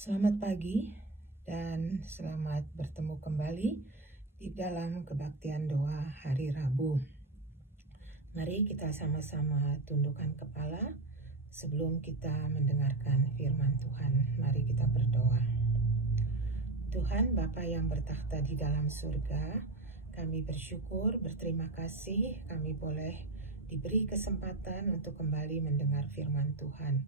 Selamat pagi dan selamat bertemu kembali di dalam kebaktian doa hari Rabu. Mari kita sama-sama tundukkan kepala sebelum kita mendengarkan firman Tuhan. Mari kita berdoa. Tuhan Bapa yang bertakhta di dalam surga, kami bersyukur, berterima kasih kami boleh diberi kesempatan untuk kembali mendengar firman Tuhan.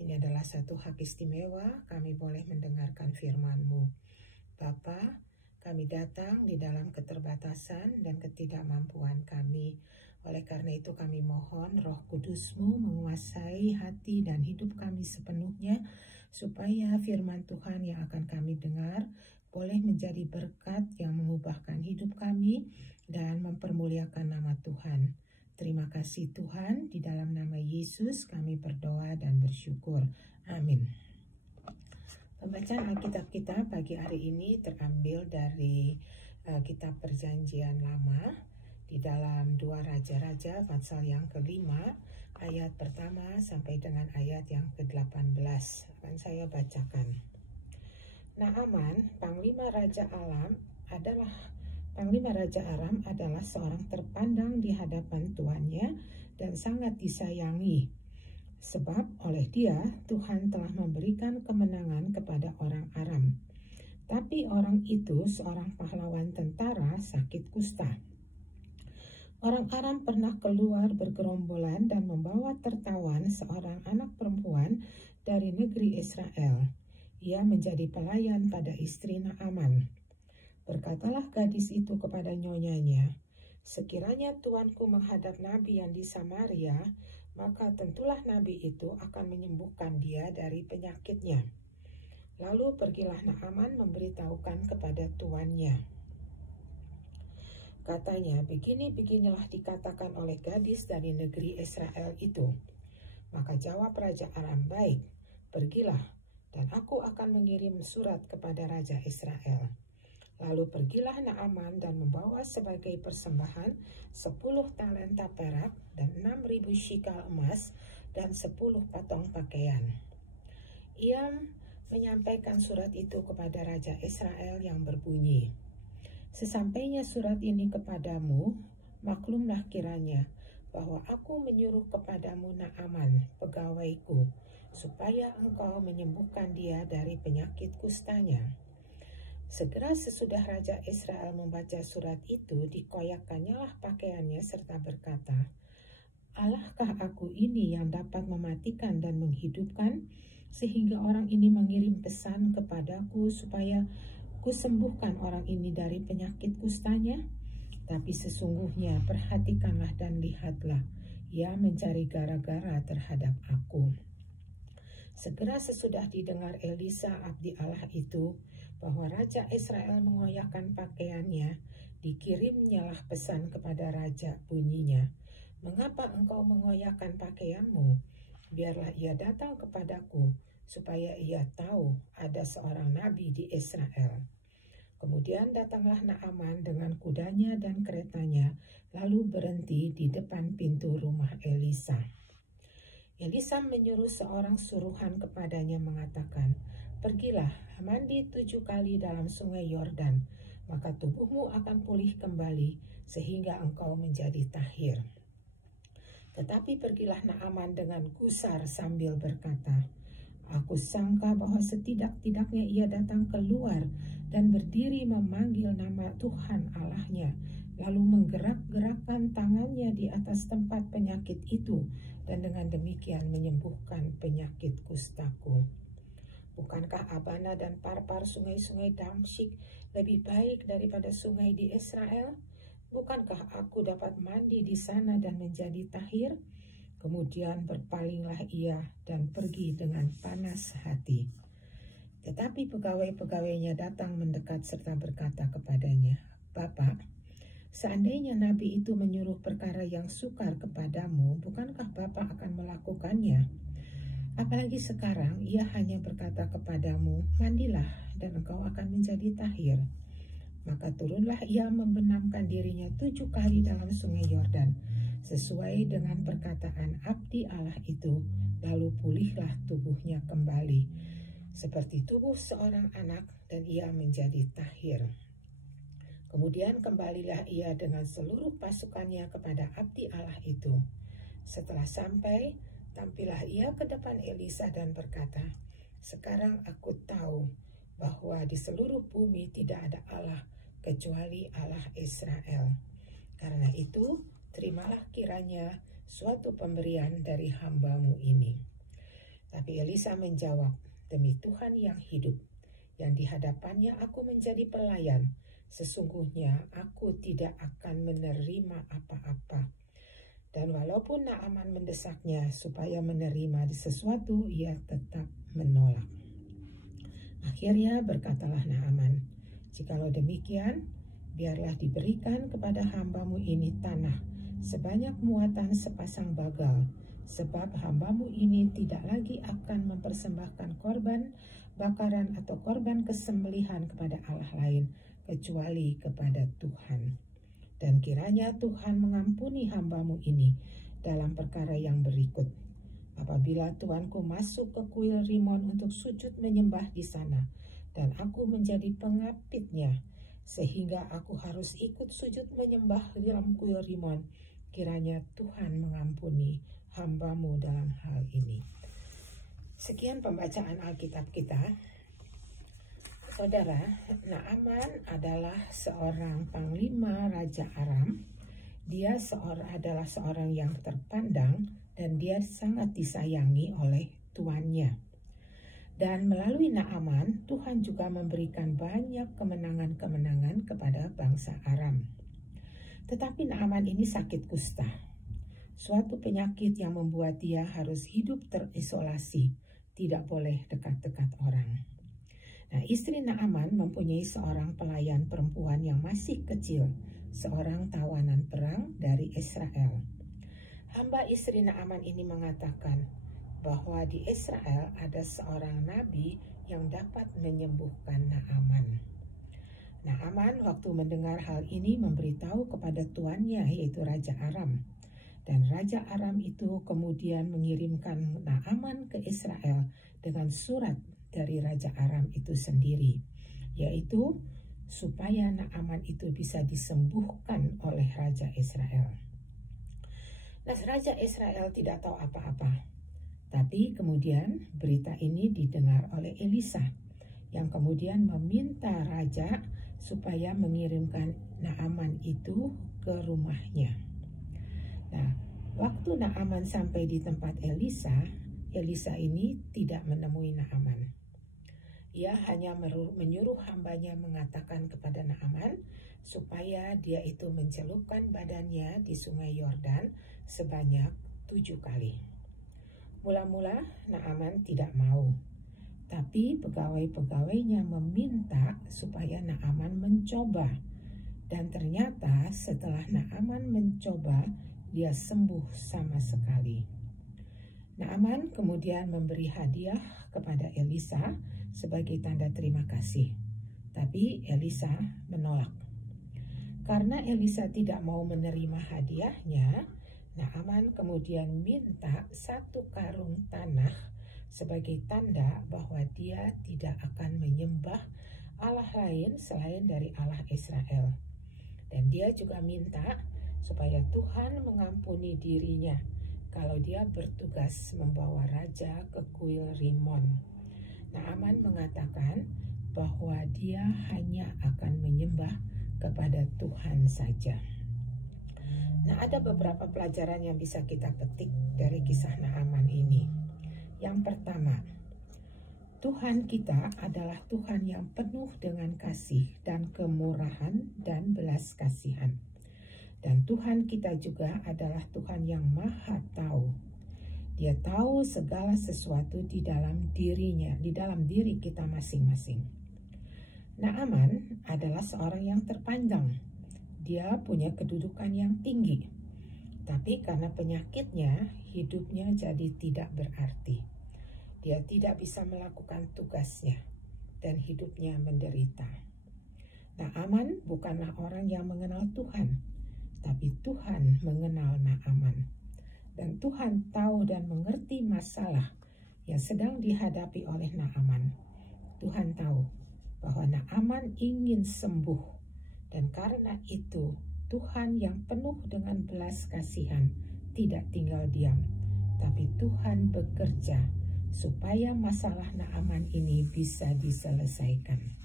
Ini adalah satu hak istimewa, kami boleh mendengarkan firman-Mu. Bapa, kami datang di dalam keterbatasan dan ketidakmampuan kami. Oleh karena itu kami mohon Roh Kudus-Mu menguasai hati dan hidup kami sepenuhnya, supaya firman Tuhan yang akan kami dengar boleh menjadi berkat yang mengubahkan hidup kami dan mempermuliakan nama Tuhan. Terima kasih Tuhan, di dalam nama Yesus kami berdoa dan bersyukur. Amin. Pembacaan Alkitab kita pagi hari ini terambil dari kitab Perjanjian Lama di dalam 2 Raja-Raja pasal yang ke-5 ayat pertama sampai dengan ayat yang ke-18. Akan saya bacakan. Naaman, Panglima Raja Aram adalah seorang terpandang di hadapan tuannya dan sangat disayangi. Sebab oleh dia Tuhan telah memberikan kemenangan kepada orang Aram. Tapi orang itu seorang pahlawan tentara sakit kusta. Orang Aram pernah keluar bergerombolan dan membawa tertawan seorang anak perempuan dari negeri Israel. Ia menjadi pelayan pada istri Naaman. Berkatalah gadis itu kepada nyonyanya, sekiranya tuanku menghadap nabi yang di Samaria, maka tentulah nabi itu akan menyembuhkan dia dari penyakitnya. Lalu pergilah Naaman memberitahukan kepada tuannya. Katanya, beginilah dikatakan oleh gadis dari negeri Israel itu. Maka jawab Raja Aram, baik, pergilah, dan aku akan mengirim surat kepada Raja Israel. Lalu pergilah Naaman dan membawa sebagai persembahan 10 talenta perak dan 6.000 shikal emas dan 10 potong pakaian. Ia menyampaikan surat itu kepada Raja Israel yang berbunyi, sesampainya surat ini kepadamu, maklumlah kiranya bahwa aku menyuruh kepadamu Naaman, pegawaiku, supaya engkau menyembuhkan dia dari penyakit kustanya. Segera sesudah Raja Israel membaca surat itu, dikoyakkannyalah pakaiannya serta berkata, Allahkah aku ini yang dapat mematikan dan menghidupkan, sehingga orang ini mengirim pesan kepadaku supaya kusembuhkan orang ini dari penyakit kustanya? Tapi sesungguhnya perhatikanlah dan lihatlah, ia mencari gara-gara terhadap aku. Segera sesudah didengar Elisa abdi Allah itu bahwa Raja Israel mengoyakkan pakaiannya, dikirimnyalah pesan kepada Raja bunyinya, mengapa engkau mengoyakkan pakaianmu? Biarlah ia datang kepadaku, supaya ia tahu ada seorang nabi di Israel. Kemudian datanglah Naaman dengan kudanya dan keretanya, lalu berhenti di depan pintu rumah Elisa. Elisa menyuruh seorang suruhan kepadanya mengatakan, pergilah, mandi 7 kali dalam sungai Yordan, maka tubuhmu akan pulih kembali, sehingga engkau menjadi tahir. Tetapi pergilah Naaman dengan gusar sambil berkata, aku sangka bahwa setidak-tidaknya ia datang keluar dan berdiri memanggil nama Tuhan Allahnya, lalu menggerak-gerakkan tangannya di atas tempat penyakit itu, dan dengan demikian menyembuhkan penyakit kustaku. Bukankah Abana dan Parpar sungai-sungai Damsyik lebih baik daripada sungai di Israel? Bukankah aku dapat mandi di sana dan menjadi tahir? Kemudian berpalinglah ia dan pergi dengan panas hati. Tetapi pegawai-pegawainya datang mendekat serta berkata kepadanya, Bapak, seandainya nabi itu menyuruh perkara yang sukar kepadamu, bukankah Bapak akan melakukannya? Apalagi sekarang ia hanya berkata kepadamu, mandilah dan engkau akan menjadi tahir. Maka turunlah ia membenamkan dirinya 7 kali dalam sungai Yordan, sesuai dengan perkataan abdi Allah itu, lalu pulihlah tubuhnya kembali. seperti tubuh seorang anak, dan ia menjadi tahir. Kemudian kembalilah ia dengan seluruh pasukannya kepada abdi Allah itu. Setelah sampai, tampillah ia ke depan Elisa dan berkata, "Sekarang aku tahu bahwa di seluruh bumi tidak ada Allah kecuali Allah Israel. Karena itu, terimalah kiranya suatu pemberian dari hambamu ini." Tapi Elisa menjawab, "Demi Tuhan yang hidup, yang di hadapannya aku menjadi pelayan, sesungguhnya aku tidak akan menerima apa-apa." Dan walaupun Naaman mendesaknya supaya menerima sesuatu, ia tetap menolak. Akhirnya berkatalah Naaman, "Jikalau demikian, biarlah diberikan kepada hambamu ini tanah sebanyak muatan sepasang bagal, sebab hambamu ini tidak lagi akan mempersembahkan korban bakaran atau korban kesembelihan kepada Allah lain, kecuali kepada Tuhan. Dan kiranya Tuhan mengampuni hambamu ini dalam perkara yang berikut. Apabila tuanku masuk ke kuil Rimon untuk sujud menyembah di sana, dan aku menjadi pengapitnya, sehingga aku harus ikut sujud menyembah di dalam kuil Rimon, kiranya Tuhan mengampuni hambamu dalam hal ini." Sekian pembacaan Alkitab kita. Saudara, Naaman adalah seorang panglima Raja Aram. Dia adalah seorang yang terpandang dan dia sangat disayangi oleh tuannya. Dan melalui Naaman, Tuhan juga memberikan banyak kemenangan-kemenangan kepada bangsa Aram. Tetapi Naaman ini sakit kusta, suatu penyakit yang membuat dia harus hidup terisolasi, tidak boleh dekat-dekat orang. Nah, istri Naaman mempunyai seorang pelayan perempuan yang masih kecil, seorang tawanan perang dari Israel. Hamba istri Naaman ini mengatakan bahwa di Israel ada seorang nabi yang dapat menyembuhkan Naaman. Naaman waktu mendengar hal ini memberitahu kepada tuannya, yaitu Raja Aram. Dan Raja Aram itu kemudian mengirimkan Naaman ke Israel dengan surat dari Raja Aram itu sendiri, yaitu supaya Naaman itu bisa disembuhkan oleh Raja Israel. Nah, Raja Israel tidak tahu apa-apa, tapi kemudian berita ini didengar oleh Elisa, yang kemudian meminta Raja supaya mengirimkan Naaman itu ke rumahnya. Nah, waktu Naaman sampai di tempat Elisa ini tidak menemui Naaman. Ia hanya menyuruh hambanya mengatakan kepada Naaman supaya dia itu mencelupkan badannya di sungai Yordan sebanyak 7 kali. Mula-mula Naaman tidak mau, tapi pegawai-pegawainya meminta supaya Naaman mencoba. Dan ternyata setelah Naaman mencoba, dia sembuh sama sekali. Naaman kemudian memberi hadiah kepada Elisa sebagai tanda terima kasih. Tapi Elisa menolak. Karena Elisa tidak mau menerima hadiahnya, Naaman kemudian minta 1 karung tanah sebagai tanda bahwa dia tidak akan menyembah Allah lain selain dari Allah Israel. Dan dia juga minta supaya Tuhan mengampuni dirinya kalau dia bertugas membawa raja ke kuil Rimon. Naaman mengatakan bahwa dia hanya akan menyembah kepada Tuhan saja. Nah, ada beberapa pelajaran yang bisa kita petik dari kisah Naaman ini. Yang pertama, Tuhan kita adalah Tuhan yang penuh dengan kasih dan kemurahan dan belas kasihan. Dan Tuhan kita juga adalah Tuhan yang maha tahu. Dia tahu segala sesuatu di dalam dirinya, di dalam diri kita masing-masing. Naaman adalah seorang yang terpandang. Dia punya kedudukan yang tinggi. Tapi karena penyakitnya, hidupnya jadi tidak berarti. Dia tidak bisa melakukan tugasnya dan hidupnya menderita. Naaman bukanlah orang yang mengenal Tuhan, tapi Tuhan mengenal Naaman. Dan Tuhan tahu dan mengerti masalah yang sedang dihadapi oleh Naaman. Tuhan tahu bahwa Naaman ingin sembuh, dan karena itu Tuhan yang penuh dengan belas kasihan tidak tinggal diam, tapi Tuhan bekerja supaya masalah Naaman ini bisa diselesaikan.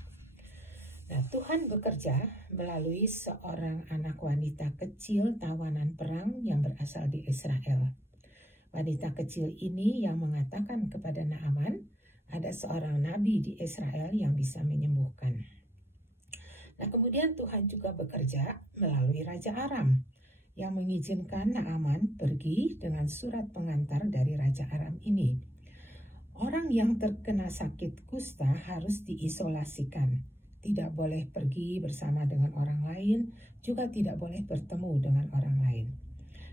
Nah, Tuhan bekerja melalui seorang anak wanita kecil tawanan perang yang berasal di Israel. Wanita kecil ini yang mengatakan kepada Naaman, ada seorang nabi di Israel yang bisa menyembuhkan. Nah, kemudian Tuhan juga bekerja melalui Raja Aram yang mengizinkan Naaman pergi dengan surat pengantar dari Raja Aram ini. Orang yang terkena sakit kusta harus diisolasikan, tidak boleh pergi bersama dengan orang lain, juga tidak boleh bertemu dengan orang lain.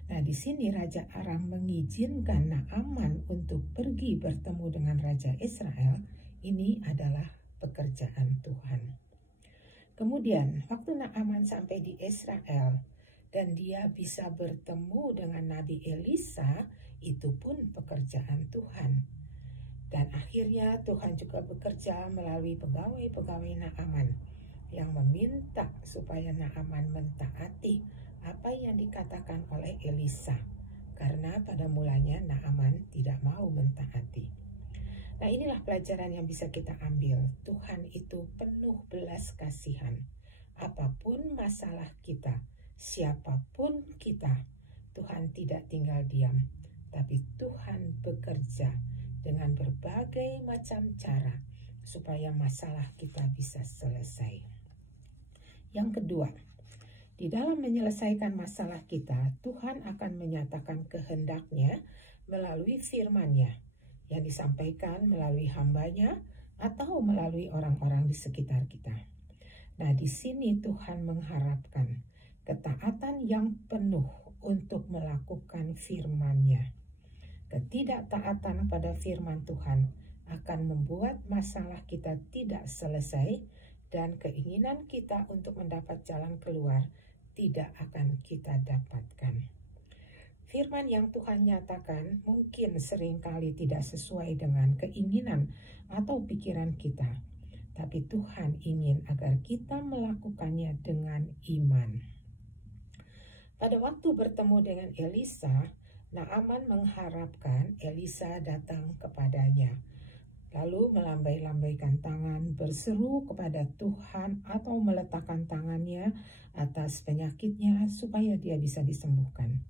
Nah, di sini Raja Aram mengizinkan Naaman untuk pergi bertemu dengan Raja Israel. Ini adalah pekerjaan Tuhan. Kemudian, waktu Naaman sampai di Israel dan dia bisa bertemu dengan Nabi Elisa, itu pun pekerjaan Tuhan. Dan akhirnya Tuhan juga bekerja melalui pegawai-pegawai Naaman yang meminta supaya Naaman mentaati apa yang dikatakan oleh Elisa, karena pada mulanya Naaman tidak mau mentaati. Nah, inilah pelajaran yang bisa kita ambil. Tuhan itu penuh belas kasihan. Apapun masalah kita, siapapun kita, Tuhan tidak tinggal diam, tapi Tuhan bekerja dengan berbagai macam cara supaya masalah kita bisa selesai. Yang kedua, di dalam menyelesaikan masalah kita, Tuhan akan menyatakan kehendaknya melalui firman-Nya yang disampaikan melalui hamba-Nya atau melalui orang-orang di sekitar kita. Nah, di sini Tuhan mengharapkan ketaatan yang penuh untuk melakukan firman-Nya. Ketidaktaatan pada firman Tuhan akan membuat masalah kita tidak selesai, dan keinginan kita untuk mendapat jalan keluar tidak akan kita dapatkan. Firman yang Tuhan nyatakan mungkin seringkali tidak sesuai dengan keinginan atau pikiran kita, tapi Tuhan ingin agar kita melakukannya dengan iman. Pada waktu bertemu dengan Elisa, Naaman mengharapkan Elisa datang kepadanya, lalu melambai-lambaikan tangan, berseru kepada Tuhan atau meletakkan tangannya atas penyakitnya supaya dia bisa disembuhkan.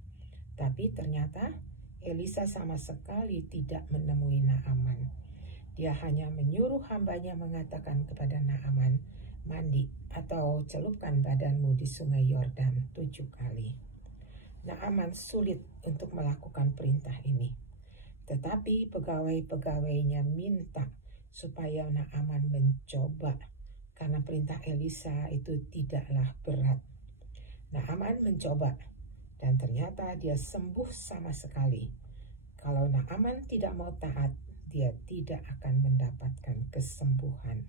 Tapi ternyata Elisa sama sekali tidak menemui Naaman. Dia hanya menyuruh hambanya mengatakan kepada Naaman, mandi atau celupkan badanmu di sungai Yordan 7 kali. Naaman sulit untuk melakukan perintah ini. Tetapi pegawai-pegawainya minta supaya Naaman mencoba, karena perintah Elisa itu tidaklah berat. Naaman mencoba, dan ternyata dia sembuh sama sekali. Kalau Naaman tidak mau taat, dia tidak akan mendapatkan kesembuhan.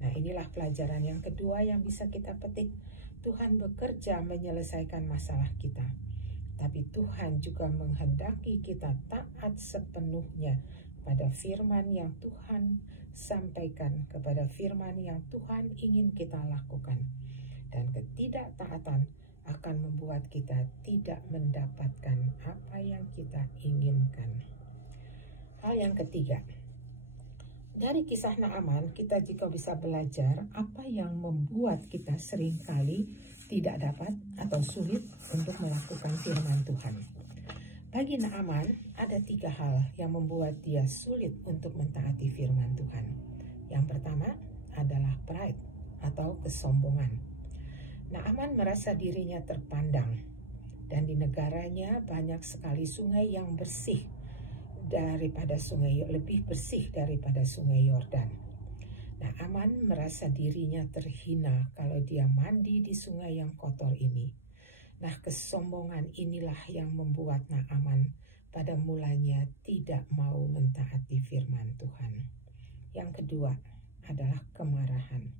Nah, inilah pelajaran yang kedua yang bisa kita petik. Tuhan bekerja menyelesaikan masalah kita, tapi Tuhan juga menghendaki kita taat sepenuhnya pada firman yang Tuhan sampaikan, kepada firman yang Tuhan ingin kita lakukan. Dan ketidaktaatan akan membuat kita tidak mendapatkan apa yang kita inginkan. Hal yang ketiga, dari kisah Naaman kita juga bisa belajar apa yang membuat kita seringkali tidak dapat atau sulit untuk melakukan firman Tuhan. Bagi Naaman ada 3 hal yang membuat dia sulit untuk mentaati firman Tuhan. Yang pertama adalah pride atau kesombongan. Naaman merasa dirinya terpandang, dan di negaranya banyak sekali sungai yang bersih daripada lebih bersih daripada sungai Yordan. Naaman merasa dirinya terhina kalau dia mandi di sungai yang kotor ini. Nah, kesombongan inilah yang membuat Naaman pada mulanya tidak mau mentaati firman Tuhan. Yang kedua adalah kemarahan.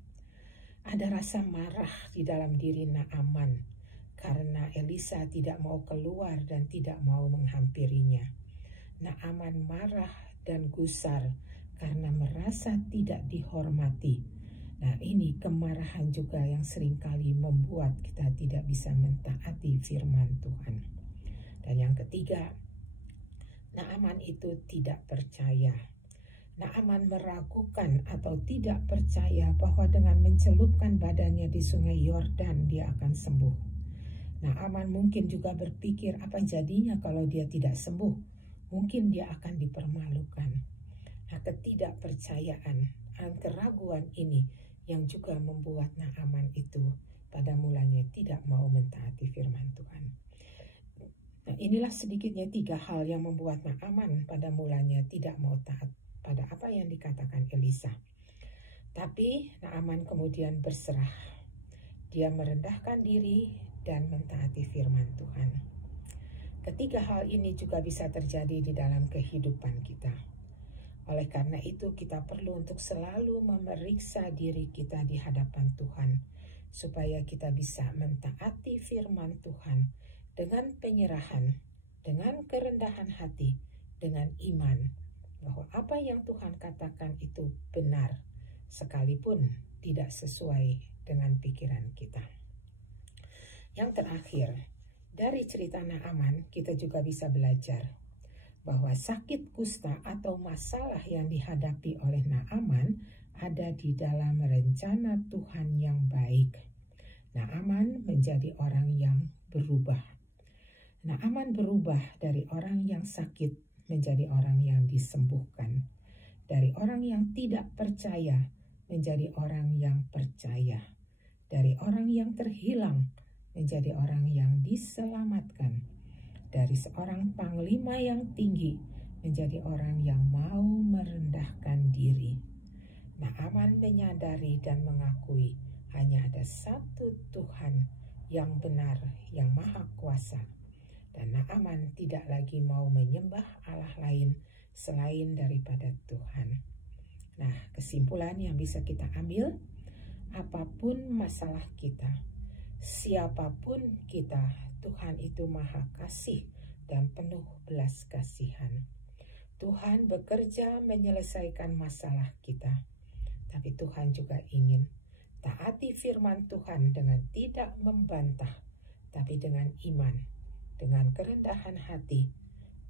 Ada rasa marah di dalam diri Naaman karena Elisa tidak mau keluar dan tidak mau menghampirinya. Naaman marah dan gusar karena merasa tidak dihormati. Nah, ini kemarahan juga yang seringkali membuat kita tidak bisa mentaati firman Tuhan. Dan yang ketiga, Naaman itu tidak percaya. Naaman meragukan atau tidak percaya bahwa dengan mencelupkan badannya di sungai Yordan dia akan sembuh. Naaman mungkin juga berpikir apa jadinya kalau dia tidak sembuh. Mungkin dia akan dipermalukan. Nah, ketidakpercayaan dan keraguan ini yang juga membuat Naaman itu pada mulanya tidak mau mentaati firman Tuhan. Nah, inilah sedikitnya 3 hal yang membuat Naaman pada mulanya tidak mau taat pada apa yang dikatakan Elisa. Tapi Naaman kemudian berserah. Dia merendahkan diri dan mentaati firman Tuhan. Ketiga hal ini juga bisa terjadi di dalam kehidupan kita. Oleh karena itu kita perlu untuk selalu memeriksa diri kita di hadapan Tuhan, supaya kita bisa mentaati firman Tuhan dengan penyerahan, dengan kerendahan hati, dengan iman, bahwa apa yang Tuhan katakan itu benar, sekalipun tidak sesuai dengan pikiran kita. Yang terakhir, dari cerita Naaman kita juga bisa belajar bahwa sakit kusta atau masalah yang dihadapi oleh Naaman ada di dalam rencana Tuhan yang baik. Naaman menjadi orang yang berubah. Naaman berubah dari orang yang sakit menjadi orang yang disembuhkan. Dari orang yang tidak percaya menjadi orang yang percaya. Dari orang yang terhilang menjadi orang yang diselamatkan. Dari seorang panglima yang tinggi menjadi orang yang mau merendahkan diri. Naaman menyadari dan mengakui hanya ada satu Tuhan yang benar, yang maha kuasa. Dan Naaman tidak lagi mau menyembah Allah lain selain daripada Tuhan. Nah, kesimpulan yang bisa kita ambil, apapun masalah kita, siapapun kita, Tuhan itu maha kasih dan penuh belas kasihan. Tuhan bekerja menyelesaikan masalah kita. Tapi Tuhan juga ingin taati firman Tuhan dengan tidak membantah, tapi dengan iman. Dengan kerendahan hati,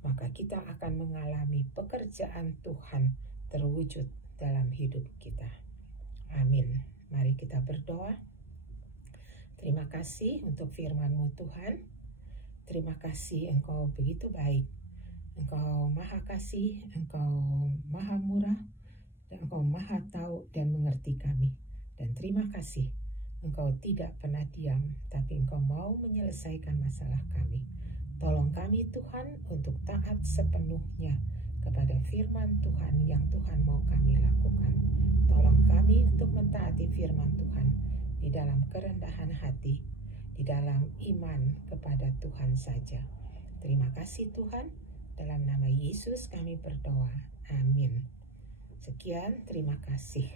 maka kita akan mengalami pekerjaan Tuhan terwujud dalam hidup kita. Amin. Mari kita berdoa. Terima kasih untuk firman-Mu Tuhan. Terima kasih Engkau begitu baik. Engkau maha kasih, Engkau maha murah, dan Engkau maha tahu dan mengerti kami. Dan terima kasih Engkau tidak pernah diam, tapi Engkau mau menyelesaikan masalah kami. Tolong kami Tuhan untuk taat sepenuhnya kepada firman Tuhan yang Tuhan mau kami lakukan. Tolong kami untuk mentaati firman Tuhan di dalam kerendahan hati, di dalam iman kepada Tuhan saja. Terima kasih Tuhan, dalam nama Yesus kami berdoa. Amin. Sekian, terima kasih.